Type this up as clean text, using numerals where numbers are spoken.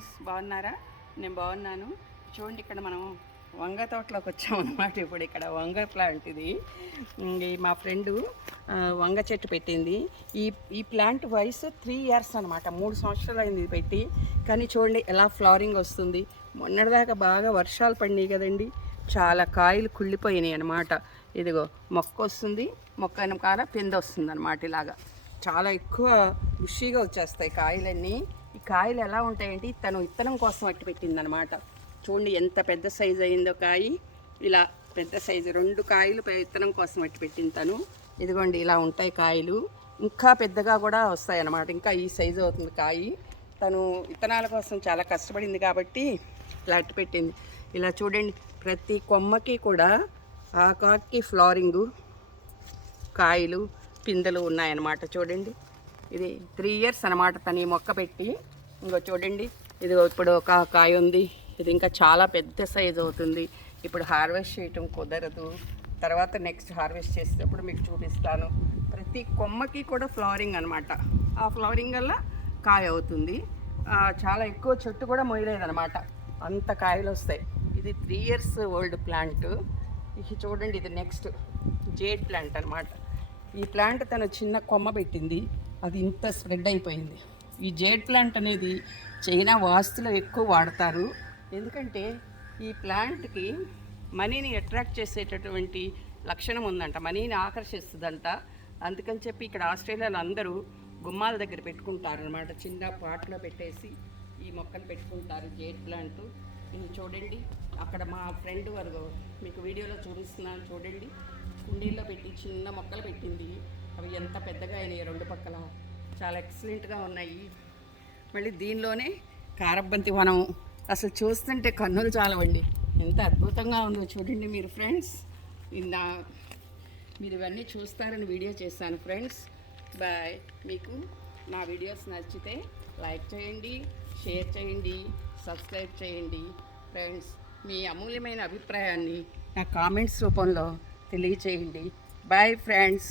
Friends, బాగున్నారా? నేను బాగున్నాను. చూడండి, ఇక్కడ మనం వంగ తోటలోకి వచ్చామన్నమాట. ఇప్పుడు ఇక్కడ వంగ ప్లాంట్ ఇది. మా ఫ్రెండు వంగ చెట్టు పెట్టింది. ఈ ప్లాంట్ వయసు 3 years అనమాట. 3 సంవత్సరాలు అయింది ఇది పెట్టి. కానీ చూడండి ఎలా ఫ్లవరింగ్ వస్తుంది. మొన్నటిదాకా బాగా వర్షాలు పడినాయి కదండి, చాలా కాయలు కుళ్ళిపోయినాయి అనమాట. ఇదిగో మొక్క వస్తుంది, మొక్క వెనకాల పిందె వస్తుంది అనమాట. ఇలాగా చాలా ఎక్కువ బుషీగా వచ్చేస్తాయి కాయలన్నీ. ఈ కాయలు ఎలా ఉంటాయంటే తను విత్తనం కోసం అట్టి పెట్టిందనమాట. చూడండి ఎంత పెద్ద సైజు అయిందో కాయ. ఇలా పెద్ద సైజు 2 కాయలు విత్తనం కోసం అట్టి పెట్టింది తను. ఇదిగోండి ఇలా ఉంటాయి కాయలు. ఇంకా పెద్దగా కూడా వస్తాయి అన్నమాట. ఇంకా ఈ సైజు అవుతుంది కాయ. తను విత్తనాల కోసం చాలా కష్టపడింది కాబట్టి ఇలా అట్టి పెట్టింది. ఇలా చూడండి, ప్రతి కొమ్మకి కూడా ఆకాకి ఫ్లవరింగు, కాయలు, పిందెలు ఉన్నాయన్నమాట. చూడండి, ఇది 3 years అనమాట తను ఈ మొక్క పెట్టి. ఇంకో చూడండి, ఇది ఇప్పుడు ఒక కాయ ఉంది. ఇది ఇంకా చాలా పెద్ద సైజ్ అవుతుంది. ఇప్పుడు హార్వెస్ట్ చేయటం కుదరదు. తర్వాత నెక్స్ట్ హార్వెస్ట్ చేసేటప్పుడు మీకు చూపిస్తాను. ప్రతి కొమ్మకి కూడా ఫ్లవరింగ్ అనమాట. ఆ ఫ్లవరింగ్ వల్ల కాయ అవుతుంది. చాలా ఎక్కువ చెట్టు కూడా మొయ్యలేదనమాట, అంత కాయలు వస్తాయి. ఇది 3 years ఓల్డ్ ప్లాంట్. ఇది చూడండి, ఇది నెక్స్ట్ జేడ్ ప్లాంట్ అనమాట. ఈ ప్లాంట్ తను చిన్న కొమ్మ పెట్టింది, అది ఇంత స్ప్రెడ్ అయిపోయింది. ఈ జేడ్ ప్లాంట్ అనేది చైనా వాస్తులో ఎక్కువ వాడతారు. ఎందుకంటే ఈ ప్లాంట్కి మనీని అట్రాక్ట్ చేసేటటువంటి లక్షణం ఉందంట, మనీని ఆకర్షిస్తుందంట. అందుకని చెప్పి ఇక్కడ ఆస్ట్రేలియాలో అందరూ గుమ్మాల దగ్గర పెట్టుకుంటారు అనమాట. చిన్న పాట్లో పెట్టేసి ఈ మొక్కలు పెట్టుకుంటారు, జేడ్ ప్లాంట్. ఇది చూడండి, అక్కడ మా ఫ్రెండ్ వారు మీకు వీడియోలో చూపిస్తున్నాను. చూడండి, కుండీల్లో పెట్టి చిన్న మొక్కలు పెట్టింది. అవి ఎంత పెద్దగా అయినాయి, 2 పక్కల చాలా ఎక్సలెంట్గా ఉన్నాయి. మళ్ళీ దీనిలోనే కారబంతి వనం, అసలు చూస్తుంటే కన్నులు చాలవండి, ఎంత అద్భుతంగా ఉందో చూడండి మీరు ఫ్రెండ్స్. మీరు ఇవన్నీ చూస్తారని వీడియో చేశాను ఫ్రెండ్స్. బాయ్. మీకు నా వీడియోస్ నచ్చితే లైక్ చేయండి, షేర్ చేయండి, సబ్స్క్రైబ్ చేయండి ఫ్రెండ్స్. మీ అమూల్యమైన అభిప్రాయాన్ని నా కామెంట్స్ రూపంలో తెలియచేయండి. Bye friends.